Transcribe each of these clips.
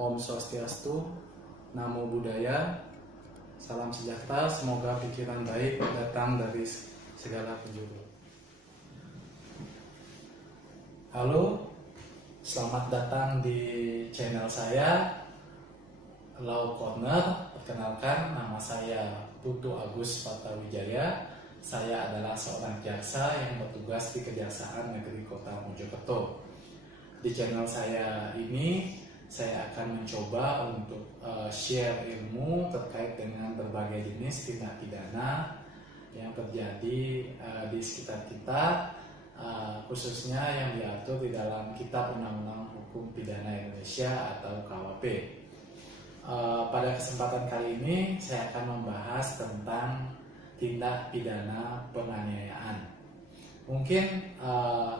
Om Swastiastu, Namo Buddhaya, salam sejahtera, semoga pikiran baik datang dari segala penjuru. Halo, selamat datang di channel saya, Law Corner. Perkenalkan, nama saya Putu Agus Patawijaya. Saya adalah seorang jaksa yang bertugas di Kejaksaan Negeri Kota Mojokerto. Di channel saya ini, saya akan mencoba untuk share ilmu terkait dengan berbagai jenis tindak pidana yang terjadi di sekitar kita, khususnya yang diatur di dalam Kitab Undang-Undang Hukum Pidana Indonesia atau KUHP. Pada kesempatan kali ini, saya akan membahas tentang tindak pidana penganiayaan. Mungkin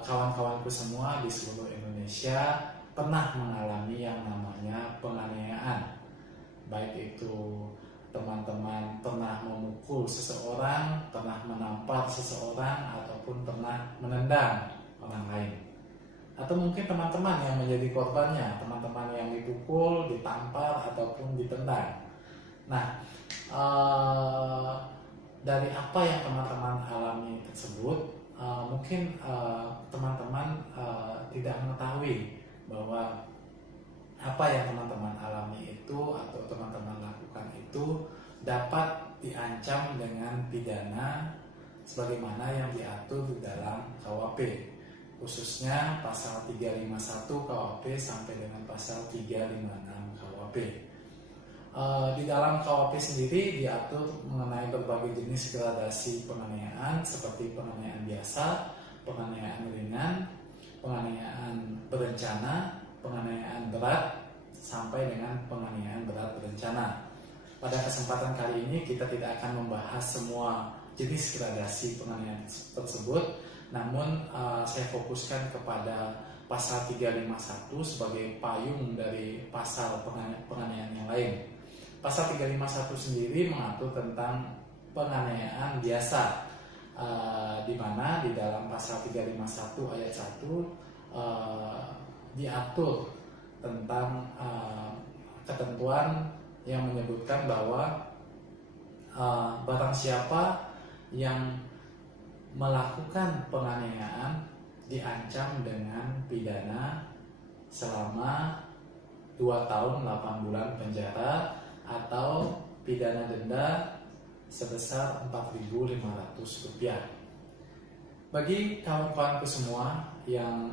kawan-kawanku semua di seluruh Indonesia pernah mengalami yang namanya penganiayaan. Baik itu teman-teman pernah memukul seseorang, pernah menampar seseorang, ataupun pernah menendang orang lain. Atau mungkin teman-teman yang menjadi korbannya, teman-teman yang dipukul, ditampar, ataupun ditendang. Nah, dari apa yang teman-teman alami tersebut, mungkin teman-teman tidak mengetahui bahwa apa yang teman-teman alami itu atau teman-teman lakukan itu dapat diancam dengan pidana sebagaimana yang diatur di dalam KUHP, khususnya pasal 351 KUHP sampai dengan pasal 356 KUHP. Di dalam KUHP sendiri diatur mengenai berbagai jenis gradasi penganiayaan seperti penganiayaan biasa, penganiayaan ringan, penganiayaan berencana, penganiayaan berat, sampai dengan penganiayaan berat berencana. Pada kesempatan kali ini kita tidak akan membahas semua jenis gradasi penganiayaan tersebut, namun saya fokuskan kepada pasal 351 sebagai payung dari pasal penganiayaan yang lain. Pasal 351 sendiri mengatur tentang penganiayaan biasa, di mana di dalam pasal 351 ayat 1 diatur tentang ketentuan yang menyebutkan bahwa barang siapa yang melakukan penganiayaan diancam dengan pidana selama 2 tahun 8 bulan penjara atau pidana denda sebesar Rp4.500. Bagi kawan-kawanku semua yang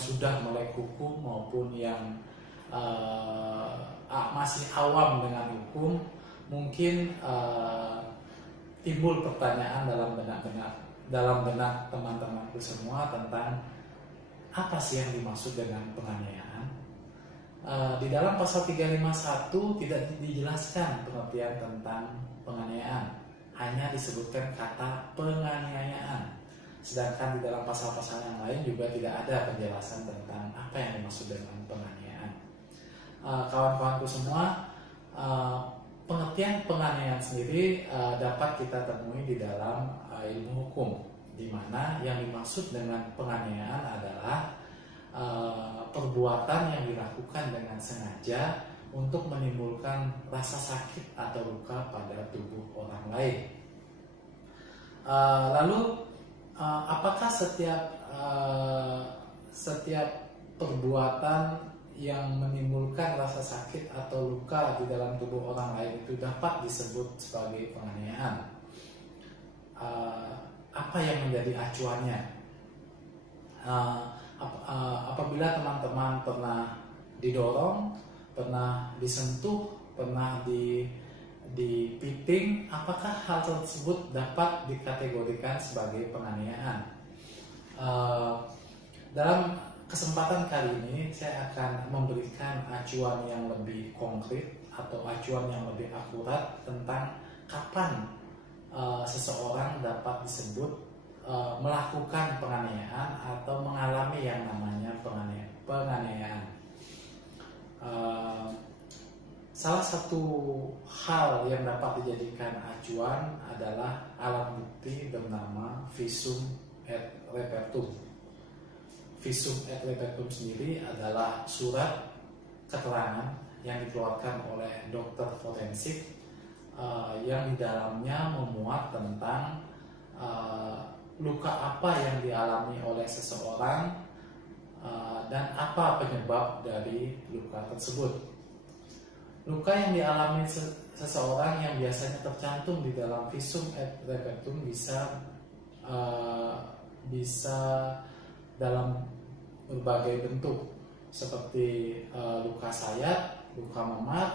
sudah melek hukum maupun yang masih awam dengan hukum, mungkin timbul pertanyaan dalam benak teman-temanku semua tentang apa sih yang dimaksud dengan penganiayaan. Di dalam pasal 351 tidak dijelaskan pengertian tentang penganiayaan, hanya disebutkan kata penganiayaan. Sedangkan di dalam pasal-pasal yang lain juga tidak ada penjelasan tentang apa yang dimaksud dengan penganiayaan. Kawan-kawanku semua, pengertian penganiayaan sendiri dapat kita temui di dalam ilmu hukum, di mana yang dimaksud dengan penganiayaan adalah perbuatan yang dilakukan dengan sengaja untuk menimbulkan rasa sakit atau luka pada tubuh orang lain. Lalu apakah setiap perbuatan yang menimbulkan rasa sakit atau luka di dalam tubuh orang lain itu dapat disebut sebagai penganiayaan? Apa yang menjadi acuannya? Apabila teman-teman pernah didorong, pernah disentuh, pernah dipiting, apakah hal tersebut dapat dikategorikan sebagai penganiayaan? Dalam kesempatan kali ini saya akan memberikan acuan yang lebih konkret atau acuan yang lebih akurat tentang kapan seseorang dapat disebut melakukan penganiayaan atau mengalami yang namanya penganiayaan. Salah satu hal yang dapat dijadikan acuan adalah alat bukti bernama visum et repertum. Visum et repertum sendiri adalah surat keterangan yang dikeluarkan oleh dokter forensik yang di dalamnya memuat tentang luka apa yang dialami oleh seseorang dan apa penyebab dari luka tersebut. Luka yang dialami seseorang yang biasanya tercantum di dalam visum et repertum bisa dalam berbagai bentuk, seperti luka sayat, luka memar,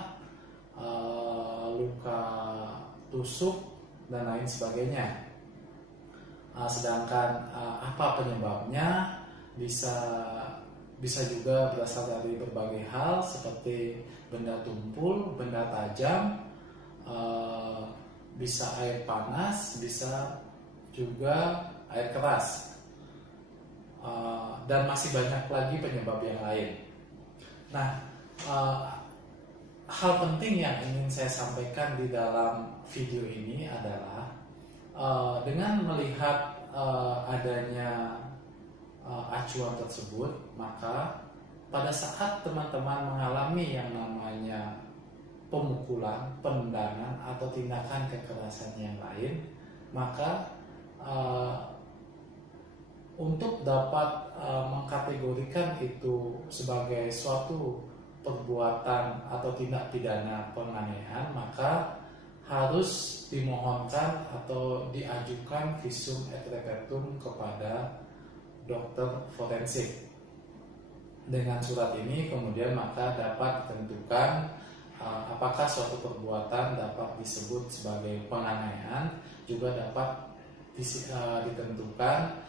luka tusuk, dan lain sebagainya. Sedangkan apa penyebabnya bisa juga berasal dari berbagai hal, seperti benda tumpul, benda tajam, bisa air panas, bisa juga air keras, dan masih banyak lagi penyebab yang lain. Nah, hal penting yang ingin saya sampaikan di dalam video ini adalah dengan melihat adanya acuan tersebut, maka pada saat teman-teman mengalami yang namanya pemukulan, penendangan, atau tindakan kekerasan yang lain, maka untuk dapat mengkategorikan itu sebagai suatu perbuatan atau tindak pidana penganiayaan, maka harus dimohonkan atau diajukan visum et repertum kepada dokter forensik. Dengan surat ini kemudian maka dapat ditentukan apakah suatu perbuatan dapat disebut sebagai penganiayaan, juga dapat ditentukan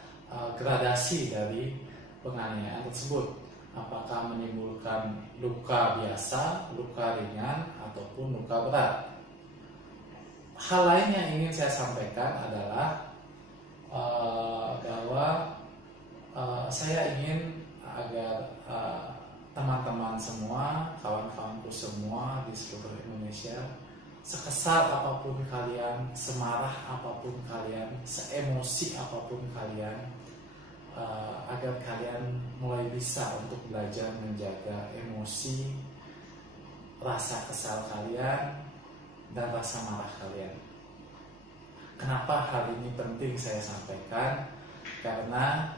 gradasi dari penganiayaan tersebut, apakah menimbulkan luka biasa, luka ringan, ataupun luka berat. Hal lain yang ingin saya sampaikan adalah bahwa saya ingin agar teman-teman semua, kawan-kawanku semua di seluruh Indonesia, sekesal apapun kalian, semarah apapun kalian, seemosi apapun kalian, agar kalian mulai bisa untuk belajar menjaga emosi, rasa kesal kalian, dan rasa marah kalian. Kenapa hal ini penting saya sampaikan? Karena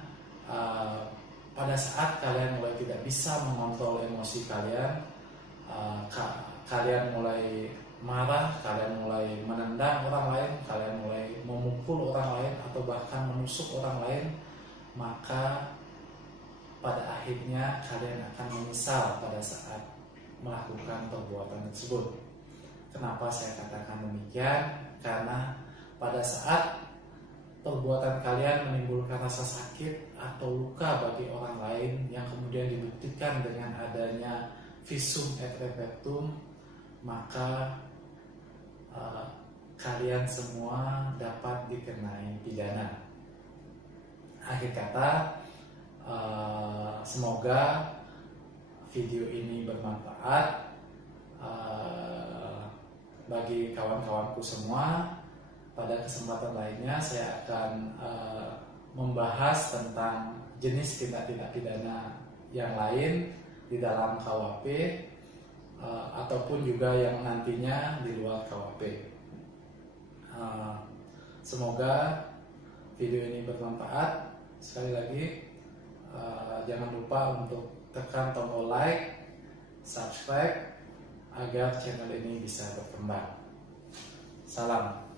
pada saat kalian mulai tidak bisa mengontrol emosi kalian, kalian mulai marah, kalian mulai menendang orang lain, kalian mulai memukul orang lain, atau bahkan menusuk orang lain, maka pada akhirnya kalian akan menyesal pada saat melakukan perbuatan tersebut. Kenapa saya katakan demikian? Karena pada saat perbuatan kalian menimbulkan rasa sakit atau luka bagi orang lain yang kemudian dibuktikan dengan adanya visum et repertum, maka kalian semua dapat dikenai pidana. Akhir kata, semoga video ini bermanfaat bagi kawan-kawanku semua. Pada kesempatan lainnya saya akan membahas tentang jenis tindak-tindak pidana yang lain di dalam KUHP ataupun juga yang nantinya di luar KUHP. Semoga video ini bermanfaat. Sekali lagi, jangan lupa untuk tekan tombol like, subscribe, agar channel ini bisa berkembang. Salam.